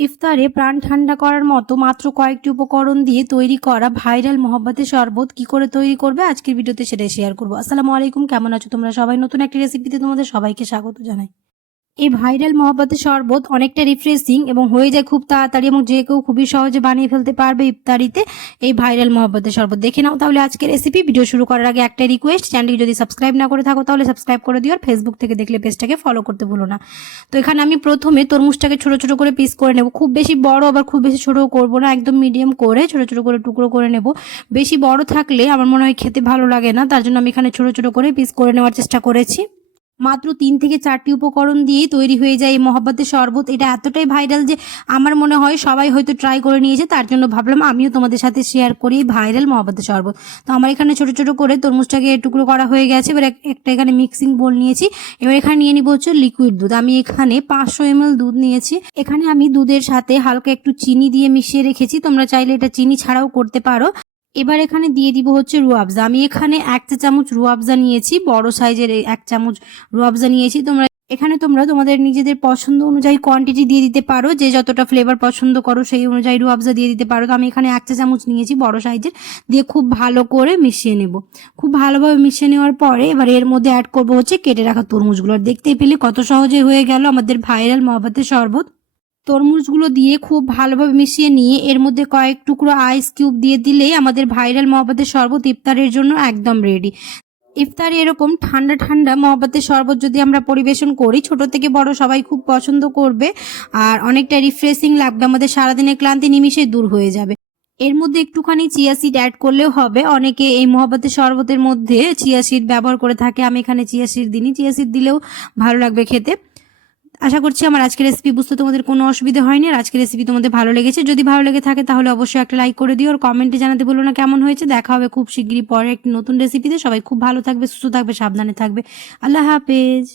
ইফতারে প্রাণ ঠান্ডা করার মতো মাত্র কয়েকটি উপকরণ দিয়ে তৈরি করা ভাইরাল মহব্বতের শরবত কি করে তৈরি করবে আজকের ভিডিওতে সেটাই শেয়ার করব। আসসালামু আলাইকুম, কেমন আছো তোমরা সবাই? নতুন একটি রেসিপিতে তোমাদের সবাইকে স্বাগত জানাই। এই ভাইরাল মোহাব্বতের শরবত অনেকটা রিফ্রেশিং এবং হয়ে যায় খুব তাড়াতাড়ি এবং যে কেউ খুবই সহজে বানিয়ে ফেলতে পারবে ইফতারিতে এই ভাইরাল মোহাব্বতের শরবত। দেখে নাও তাহলে আজকের রেসিপি ভিডিও শুরু করার আগে একটা রিকোয়েস্ট চ্যানেলটি যদি সাবস্ক্রাইব না করে থাকো তাহলে সাবস্ক্রাইব করে দিও আর ফেসবুক থেকে দেখলে পেজটাকে ফলো করতে ভুলো না। তো এখানে আমি প্রথমে তরমুজটাকে ছোট ছোট করে পিস করে নেব। খুব বেশি বড় আবার খুব বেশি ছোটও করব না, একদম মিডিয়াম করে ছোট ছোট করে টুকরো করে নেব। বেশি বড় থাকলে আমার মনে হয় খেতে ভালো লাগে না, তার জন্য আমি এখানে ছোট ছোট করে পিস করে নেওয়ার চেষ্টা করেছি। মাত্র তিন থেকে চারটি উপকরণ দিয়েই তৈরি হয়ে যায় এই মহব্বতের শরবত। এটা এতটাই ভাইরাল যে আমার মনে হয় সবাই হয়তো ট্রাই করে নিয়েছে, তার জন্য ভাবলাম আমিও তোমাদের সাথে শেয়ার করি ভাইরাল মহব্বতের শরবত। তো আমার এখানে ছোট ছোট করে তরমুজটাকে টুকরো করা হয়ে গেছে, এবার একটা এখানে মিক্সিং বোল নিয়েছি। এবার এখানে নিয়ে নিব হচ্ছে লিকুইড দুধ। আমি এখানে পাঁচশো এম দুধ নিয়েছি। এখানে আমি দুধের সাথে হালকা একটু চিনি দিয়ে মিশিয়ে রেখেছি। তোমরা চাইলে এটা চিনি ছাড়াও করতে পারো। এবার এখানে দিয়ে দিব হচ্ছে রুয়াবজা। আমি এখানে এক চা চামচ রুয়াবজা নিয়েছি, বড় সাইজের এক চামচ রুয়াবজা নিয়েছি। তোমরা এখানে তোমরা তোমাদের নিজেদের পছন্দ অনুযায়ী কোয়ান্টিটি দিয়ে দিতে পারো, যে যতটা ফ্লেভার পছন্দ করো সেই অনুযায়ী রুয়াবজা দিয়ে দিতে পারো। তো আমি এখানে এক চা চামচ নিয়েছি বড় সাইজের, দিয়ে খুব ভালো করে মিশিয়ে নেব। খুব ভালোভাবে মিশিয়ে নেওয়ার পরে এবার এর মধ্যে অ্যাড করব হচ্ছে কেটে রাখা তরমুজগুলো। দেখতেই পেলে কত সহজে হয়ে গেল আমাদের ভাইরাল মহাবাতের শরবত। তরমুজগুলো দিয়ে খুব ভালোভাবে মিশিয়ে নিয়ে এর মধ্যে কয়েক টুকরো আইস কিউব দিয়ে দিলেই আমাদের ভাইরাল মহাবাতের শরবত ইফতারের জন্য একদম রেডি ইফতারে এরকম ঠান্ডা ঠান্ডা মহব্বতের শরবত যদি আমরা পরিবেশন করি, ছোট থেকে বড় সবাই খুব পছন্দ করবে আর অনেকটা রিফ্রেশিং লাগবে, আমাদের সারাদিনের ক্লান্তি নিমিষে দূর হয়ে যাবে। এর মধ্যে একটুখানি চিয়া সিড অ্যাড করলেও হবে। অনেকে এই মহব্বতের শরবতের মধ্যে চিয়া সিড ব্যবহার করে থাকে। আমি এখানে চিয়া সিড দিইনি। চিয়া সিড দিলেও ভালো লাগবে খেতে। আশা করছি আমার আজকের রেসিপি বুঝতে তোমাদের কোনো অসুবিধা হয়নি। আর আজকের রেসিপি তোমাদের ভালো লেগেছে। যদি ভালো লেগে থাকে তাহলে অবশ্যই একটা লাইক করে দিও। আর কমেন্টে জানাতে বলো না কেমন হয়েছে। দেখা হবে খুব শিগগিরই পরে একটি নতুন রেসিপিতে সবাই খুব ভালো থাকবে, সুস্থ থাকবে, সাবধানে থাকবে। আল্লাহ হাফেজ।